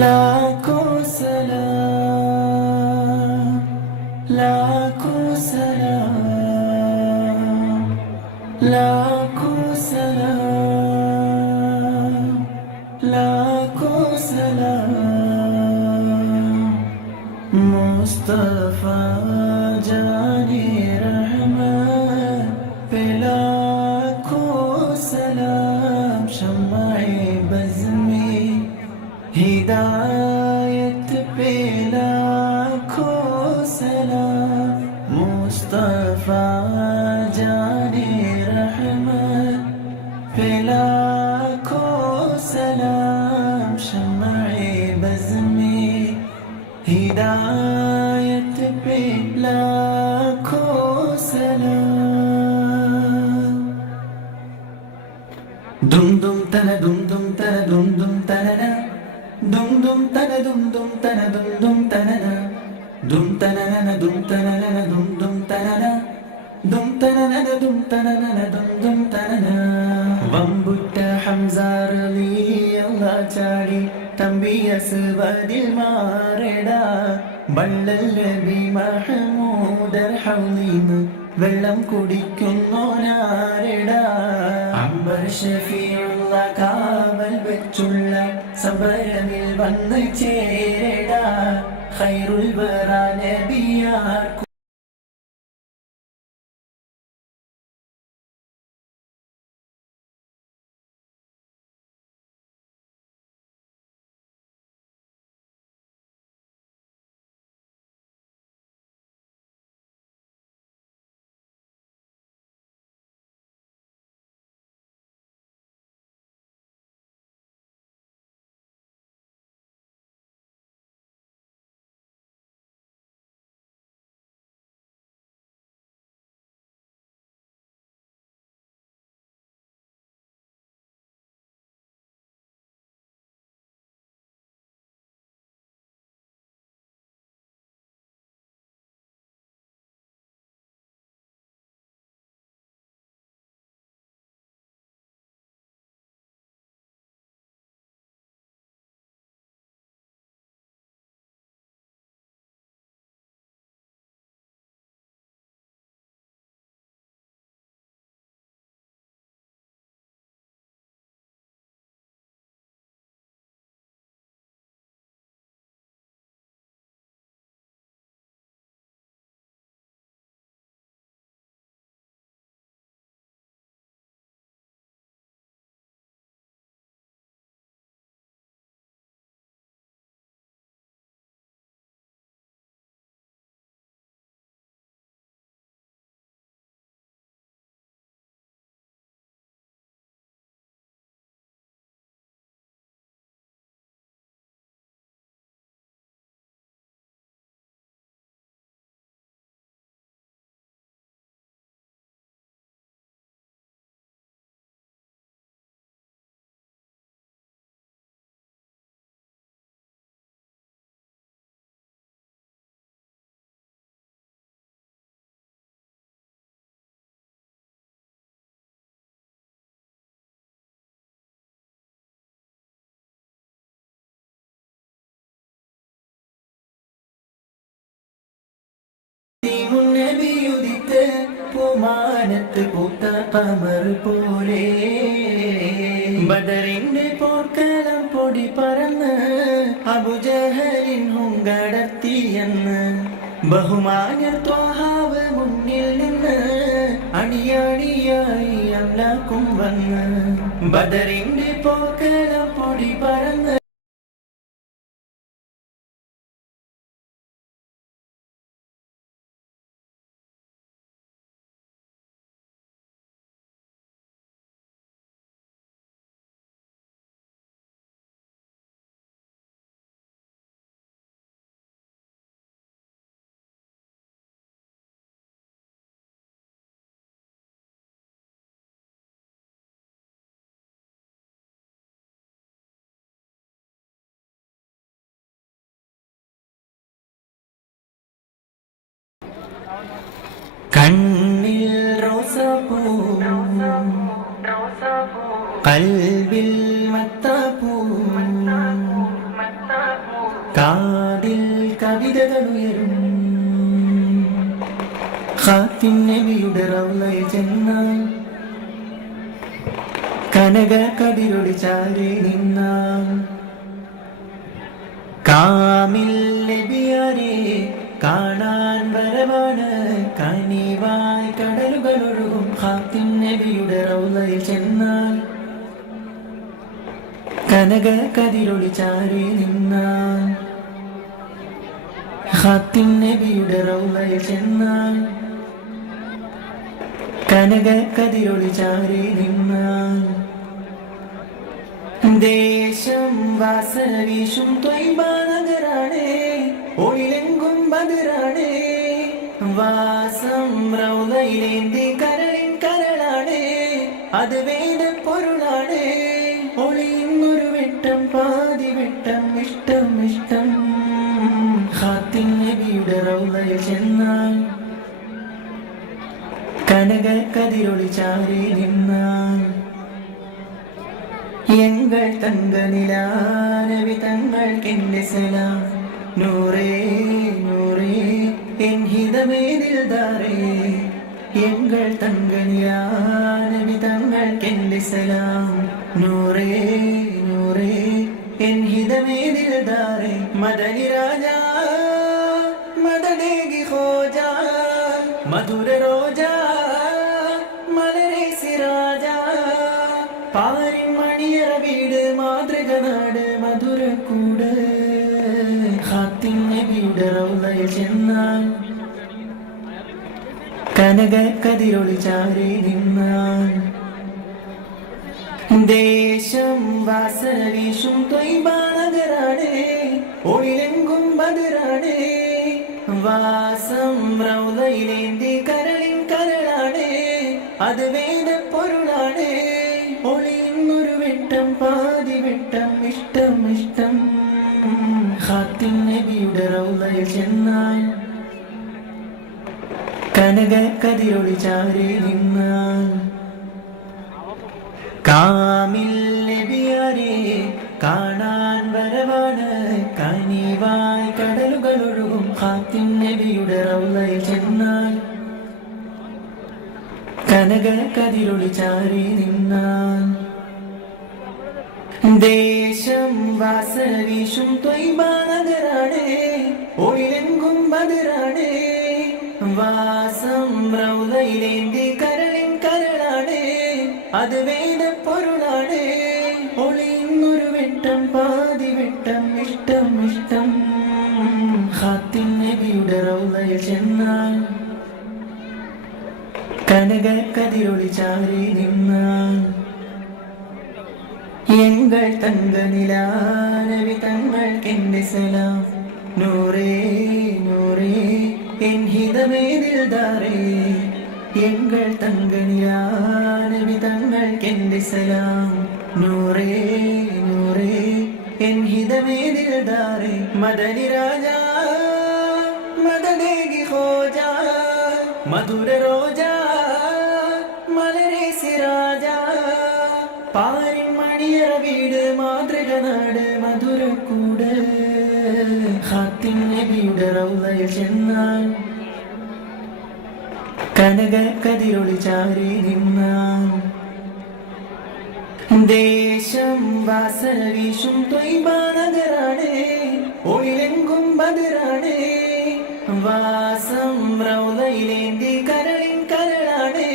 लाखों सलाम, लाखों सलाम, लाखों सलाम, लाखों सलाम। मुस्तफा जाने रहमत पे लाखों सलाम। शम्माए बज़ में हिदायत पे लाखों सलाम। मुस्तफा जाने रहमत पे लाखों सलाम। शम्माए बज़ में हिदायत पे लाखों सलाम। दुम दुम तन दुम दुम तन दुम दुम तनना, दुम दुम तन दुम दुम तन दुम दुम तनना, दुम तनना दुम तनना दुम दुम तनना, दुम तनना दुम तनना दुम दुम तनना। വമ്പുറ്റ ഹംസ റളിയല്ലാഹു ചാടി തമ്പി അസ്വദിൽ മാറടാ. ബള്ളൽ നബി മഹ്മൂദർ ഹൗലീന്ന് വെള്ളം കുടിക്കുന്നോനാരടാ. അംബർ ഷഫീഉള്ള കാവൽ വെച്ചുള്ള സബരമിൽ വന്ന് ചേരടാ. ഖൈറുൽ വറ നബിയാർ നബിയുദിത്ത് പൂമാനത്ത് പൂത്ത കമർ പോലെ. ബദറിന്റെ പോർക്കളം പൊടി പറന്ന് അബുജഹലിൻ ഹുങ്കടത്തിയെന്ന്. ബഹുമാന്യർ ത്വാഹാവ് മുന്നിൽ നിന്ന് അണിയണിയായി അംലാക്കും വന്ന്. ബദറിന്റെ പോർക്കളം പൊടി പറന്ന് കണ്ണിൽ റോസാപ്പൂ, കൽവിൽ മത്താപ്പൂ, കാതിൽ കവിതകളുയരും. ഖാത്തിം നബിയുടെ റൗളയിൽ ചെന്നാൽ കനക കതിരൊളി ചാരി നിന്നാൽ കാമിൽ നബിയാരെ കാണാൻ വരവാണ്. കനിവായി കടലുകളൊഴുകും ഖാത്തിം നബിയുടെ റൗളയിൽ ചെന്നാൽ കനക കതിരൊളി ചാരി നിന്നാൽ ഖാത്തിം നബിയുടെ റൗളയിൽ ചെന്നാൽ കനക കതിരൊളി ചാരി നിന്നാൽ ദേശം വാസന വീശും ത്വയ്ബ നഗരാണേ. ഒളിലെങ്കും ബദറാണേ. വാസം റൗളയിലേന്തി കരളിൻ കരളാണേ. അത് വേദ പൊരുളാണേ. ഒളിയുന്നൊരു വെട്ടം പാതി വെട്ടം ഇഷ്ടം ഇഷ്ടം. ഖാത്തിം നബിയുടെ റൗളയിൽ ചെന്നാൽ കനക കതിരൊളി ചാരി നിന്നാൽ എങ്കൾ തങ്ക നിലാനബി തങ്ങൾക്കെന്റെ സലാം. നൂറേ നൂറേ എൻ ഹിതമേ ദിൽദാരേ. എങ്കൾ തങ്ക നിലാനബി തങ്ങൾക്കെന്റെ സലാം. നൂറേ നൂറേ എൻ ഹിതമേ ദിൽദാരേ. മദനി രാജാ മദദേഗി ഖോജാ മധുര റോജാ മലരെ സിരാജ. പാരിമണിയറ വീട് മാതൃക നാട് മധുരക്കൂട്. ഖാത്തിം നബിയുടെ റൗളയിൽ ചെന്നാൽ കനക കതിരൊളി ചാരി നിന്നാൽ ദേശം വാസന വീശും ത്വയ്ബ നഗരാണേ. ഒളിലെങ്കും ബദറാണേ. വാസം റൗളയിലേന്തി കരളിൻ കരളാണേ. അത് വേദ പൊരുളാണേ. ഒളിയുന്നൊരു വെട്ടം പാതി വെട്ടം ഇഷ്ടം ഇഷ്ടം. ഖാത്തിം നബിയുടെ റൗളയിൽ ചെന്നാൽ കനക കതിരൊളി ചാരി നിന്നാൽ കാമിൽ നബിയാരെ കാണാൻ വരവാണ്. കനിവായി കടലുകളൊഴുകും ഖാത്തിം നബിയുടെ റൗളയിൽ ചെന്നാൽ കനക കതിരൊളി ചാരി നിന്നാൽ ദേശം വാസന വീശും ത്വയ്ബ നഗരാണേ. ഒളിലെങ്കും ബദറാണേ. വാസം റൗളയിലേന്തി കരളിൻ കരളാണേ. അത് വേദ പൊരുളാണേ. ഒളിയുന്നൊരു വെട്ടം പാതി വെട്ടം ഇഷ്ടം ഇഷ്ടം. ഖാത്തിം നബിയുടെ റൗളയിൽ ചെന്നാൽ കനക കതിരൊളി ചാരി നിന്നാൽ എങ്കൾ തങ്ക നിലാനബി തങ്ങൾക്കെന്റെ സലാം. നൂറേ നൂറേ എൻ ഹിതമേ ദിൽദാരേ. എങ്കൾ തങ്ക നിലാനബി തങ്ങൾക്കെന്റെ സലാം. നൂറേ നൂറേ എൻ ഹിതമേ ദിൽദാരേ. മദനി രാജാ മദദേഗി ഖോജാ മധുര റോജാ മലരെ സിരാജ. പാരിമണിയറ വീട് മാതൃക നാട് മധുരക്കൂട്. ഖാത്തിം നബിയുടെ റൗളയിൽ ചെന്നാൽ കനക കതിരൊളി ചാരി നിന്നാൽ ദേശം വാസന വീശും ത്വയ്ബ നഗരാണേ. ഒളിലെങ്കും ബദറാണേ. വാസം റൗളയിലേന്തി കരളിൻ കരളാണേ.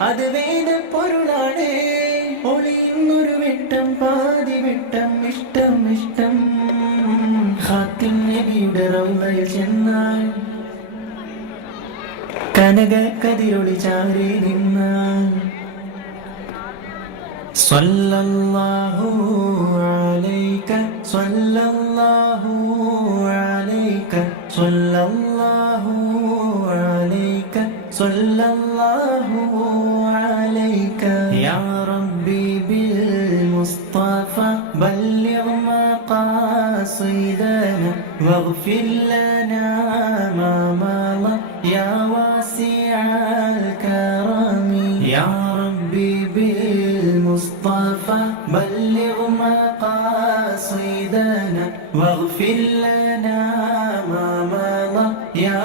അത് വേദ പൊരുളാണേ. ഒളിയുന്നൊരു വെട്ടം പാതി വെട്ടം ഇഷ്ടം ഇഷ്ടം. ഖാത്തിം നബിയുടെ റൗളയിൽ ചെന്നാൽ കനക കതിരൊളി ചാരി നിന്നാൽ സ്വല്ലല്ലാഹു അലൈക സ്വല്ലല്ലാഹു അലൈക സ്വല്ലല്ലാഹു അലൈക സ്വല്ലല്ലാഹു അലൈക. യാ റബ്ബി ബിൽ മുസ്തഫ ബല്ലിഗ് മഖാസിദനാ വഗ്ഫിർ ലനാ മാ മള യാ വാസിഅൽ കറമി. യാ ربي بالمصطفى بلغ مقاصدنا مقاصدنا واغفر لنا ما مضى يا